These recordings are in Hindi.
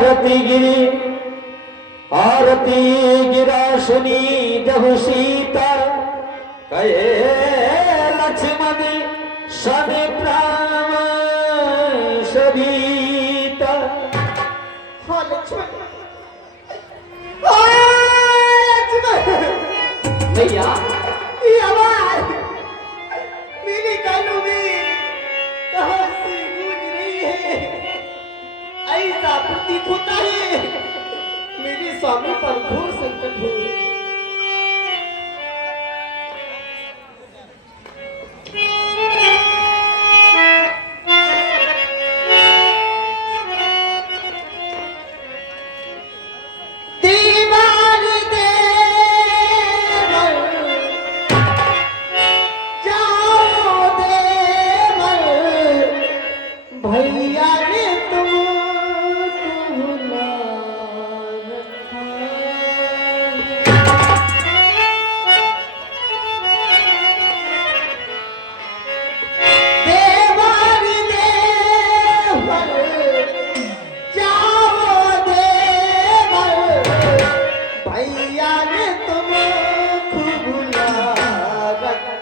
आरती गिरी आरती गिरा सुनी जब सीता कहे लक्ष्मण सने प्राण सविता। हाँ लक्ष्मण भैया ये आवाज मेरे कानों में कहां से गूंज रही है। ऐसा प्रतीत होता है मेरे स्वामी पर घोर संकट हो। भैया ने तुमको भुला रखा। देवर देवर जाओ देवर भैया ने तुमको भुला रखा।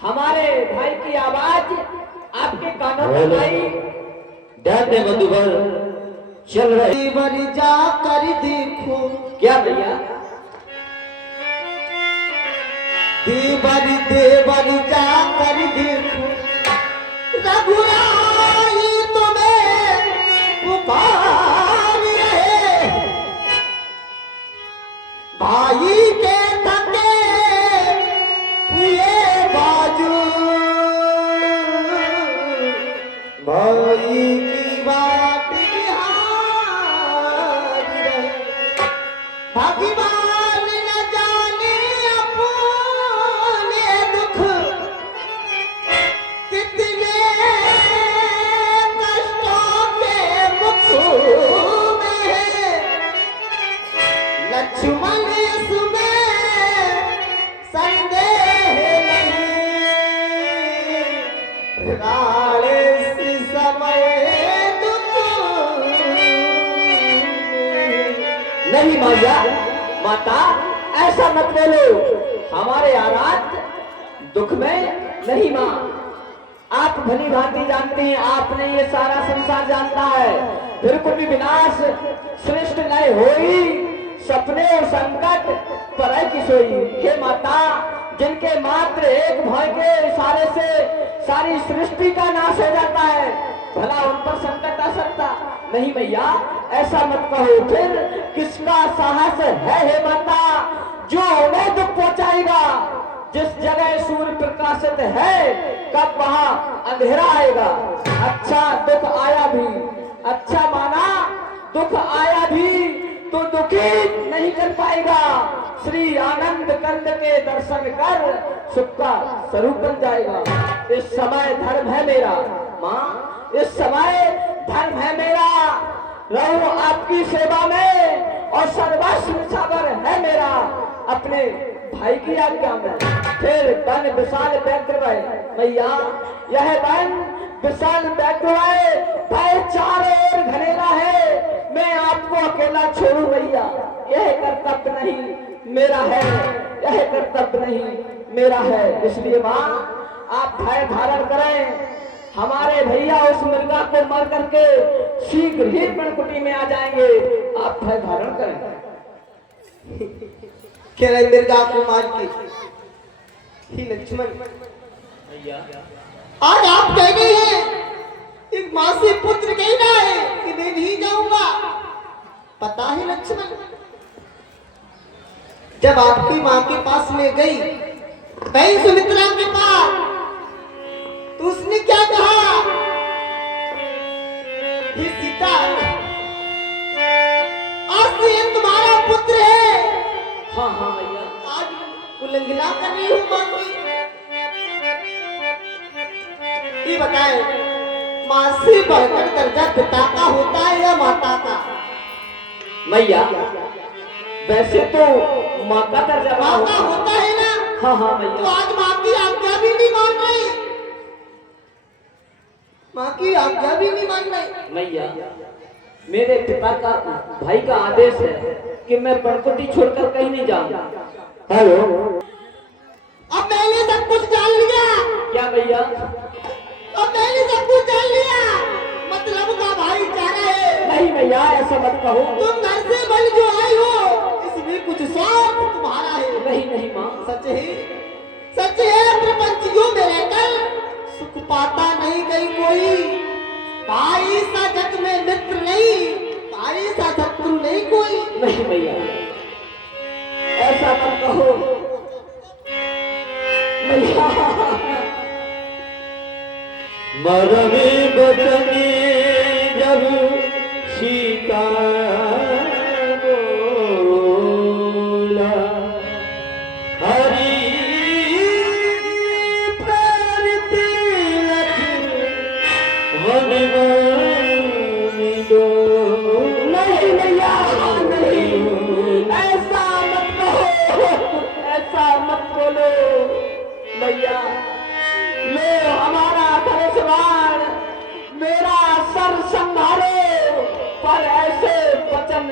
हमारे भाई की आवाज आपके कानों में आई। डरते बंधुवर चल रहे देवर जा कर देखो। क्या भैया? देवर देवर जा कर देखो रघुराई तुम्हें पुकार रहे। भाई के थके हुए बाजू भाई की बात निहार रहे। भगवान न जाने अपने दुख कितने कष्टों के मुख में। लक्ष्मण इसमें संदेह नहीं। समय दुख नहीं भैया माता ऐसा मत बोलो। हमारे आराध दुख में नहीं माँ। आप भली भांति जानते हैं, आपने ये सारा संसार जानता है। फिर कोई विनाश श्रेष्ठ नहीं होई, सपने और संकट पर की सोई। हे माता, जिनके मात्र एक भय के इशारे से सारी सृष्टि का नाश हो जाता है, भला उन पर संकट आ सकता नहीं भैया, ऐसा मत कहो। फिर किसका साहस है हे माता जो उन्हें दुख पहुंचाएगा? प्रकाशित है, कब वहां अंधेरा आएगा। अच्छा दुख आया भी, अच्छा माना दुख आया भी तो दुखी नहीं कर पाएगा। श्री आनंद कंद के दर्शन कर सुख का स्वरूप बन जाएगा। इस समय धर्म है मेरा माँ, इस समय धर्म है मेरा, रहूं आपकी सेवा में और सर्वस्व सागर है मेरा अपने भाई की आज्ञा में। फिर वन विशाल व्यग्र मैया, यह वन विशाल व्यग्र भय चारों ओर घनेरा है, मैं आपको अकेला छोड़ू भैया, यह कर्तव्य नहीं मेरा है, यह कर्तव्य नहीं मेरा है। इसलिए माँ आप भय धारण करें, हमारे भैया उस मृगा को मार करके शीघ्र ही मणकुटी में आ जाएंगे, आप भय धारण करें। कह रहे मृगा को मार के ही लक्ष्मण भैया आज आप कह गए हैं एक माँ से पुत्र कहना है कि मैं नहीं जाऊंगा। पता है लक्ष्मण, जब आपकी माँ के पास में गई बहन सुमित्रा के पास, तो उसने क्या कहा, हे सीता आज से ये तुम्हारा पुत्र है। हाँ हाँ भैया, आज उल्लंघना कर रही हूँ माँ की। ये बताए माँ से बढ़कर दर्जा पिता का होता है या माता का? भैया वैसे तो माँ का दर्जा माँ का होता है ना। हाँ हाँ तो भैया, आज माँ की आज्ञा भी नहीं मान रही, माँ की आज्ञा भी नहीं मान रही। भैया मेरे पिता का भाई का आदेश है कि मैं पणकुटी छोड़कर कहीं नहीं जाऊँ। हेलो, अब मैंने सब कुछ जान लिया। क्या भैया? अब मैंने सब कुछ जान लिया, मतलब का भाईचारा है। नहीं भैया ऐसा मत कहो, तुम घर से बल जो आई हो इसमें कुछ शौक तुम्हारा है। नहीं नहीं माँ, सच है, सच है, प्रपंचियों में रहकर सुख पाता नहीं कहीं कोई, भाई सा जग में मित्र नहीं, भाई सा शत्रु नहीं कोई। नहीं भैया ऐसा मत कहो भैया। मरने बचने जब सीता बोला, हरि प्रेरित लख वनवानी दो। नहीं भैया नहीं, ऐसा मत कहो, ऐसा मत बोलो भैया। लो हमारा धनुष्वाण, मेरा सर संभालो, पर ऐसे वचन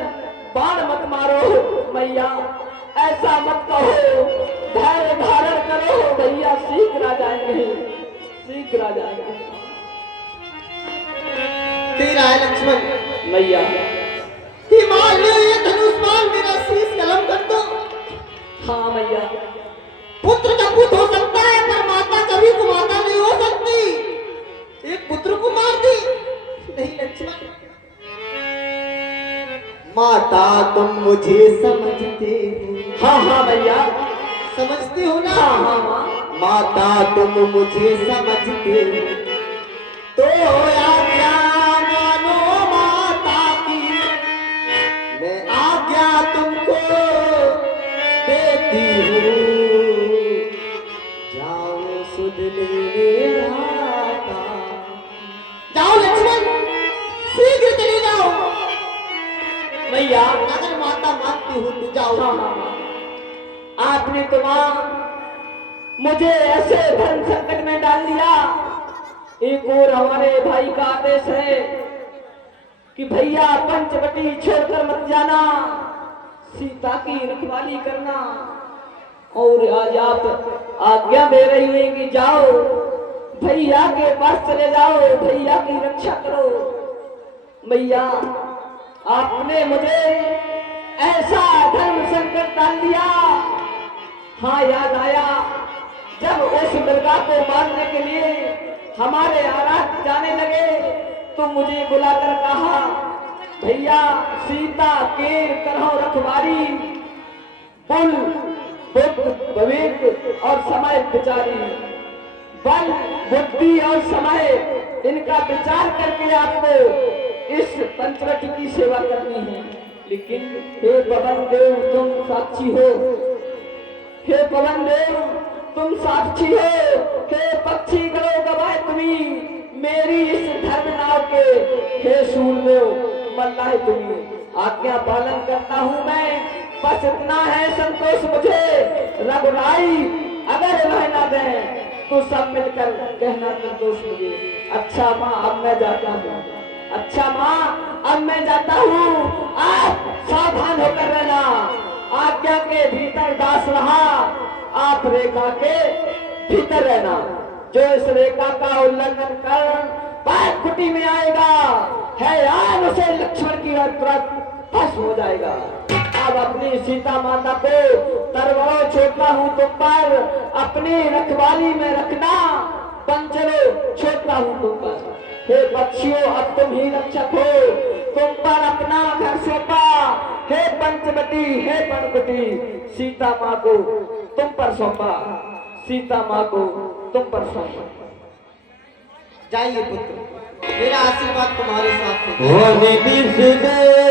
बाण मत मारो मैया, ऐसा मत कहो, धैर्य धारण करो भैया, शीघ्र आ जाएंगे, शीघ्र आ जाएंगे। तेरा है लक्ष्मण मैया कि मान लो ये धनुष्मान मेरा शीश कलम कर दो। हाँ मैया, पुत्र का पुत्र हो सकता है पर माता कभी को माता नहीं हो सकती। एक पुत्र को मार दी नहीं लक्ष्मण। माता तुम मुझे समझते हो? हाँ हाँ भैया, समझते हो ना? हाँ हाँ माँ, माता तुम मुझे समझते हो तो आज्ञा मानो माता की, मैं आज्ञा तुमको देती हूँ, जाओ सुध ले माता। जाओ लक्ष्मण शीघ्र चले जाओ। भैया अगर माता मानती हो तो जाओ। हाँ हाँ हाँ, आपने तो माँ मुझे ऐसे धर्म संकट में डाल दिया। एक और हमारे भाई का आदेश है कि भैया पंचवटी छोड़कर मत जाना, सीता की रखवाली करना, और आज आप आज्ञा दे रही हैं कि जाओ भैया के पास चले जाओ, भैया की रक्षा करो। भैया आपने मुझे ऐसा धर्म संकट डाल दिया। हाँ याद आया, जब उस मृगा को मारने के लिए हमारे आराध जाने लगे तो मुझे बुलाकर कहा, भैया सीता के करहो रखवारी, बुल बुद्ध विवेक और समय विचारी, बल, बुद्धि और समय इनका विचार करके आपको इस पंचवटी की सेवा करनी है। लेकिन हे पवन देव तुम साक्षी हो, हे पवन देव तुम साक्षी हो, हे पक्षी गणों गवाह तुम्ही मेरी इस धर्म नाव के, हे सूरदेव मल्लाह तुम्ही आज्ञा पालन करता हूँ मैं, बस इतना है संतोष मुझे। रघुराई अगर वह न दे तो सब मिलकर कहना संतोष मुझे। अच्छा माँ अब मैं जाता हूँ, अच्छा माँ अब मैं जाता हूँ, आप सावधान होकर रहना। आज्ञा के भीतर दास रहा, आप रेखा के भीतर रहना। जो इस रेखा का उल्लंघन कर पाप कुटी में आएगा है यार उसे लक्ष्मण की तरफ भस्म हो जाएगा। अब अपनी सीता माता को तरवार छोड़ता हूँ तुम पर, अपनी रखवाली में रखना पंचलो छोड़ता हूँ तुम पर। हे पक्षियों अब तुम ही रक्षक हो, तुम पर अपना घर सौंपा। हे पंचवटी हे पंचवटी सीता माँ को तुम पर सौंपा, सीता माँ को तुम पर सौंपा। जाइए पुत्र, मेरा आशीर्वाद तुम्हारे साथ है। हो निधि देवी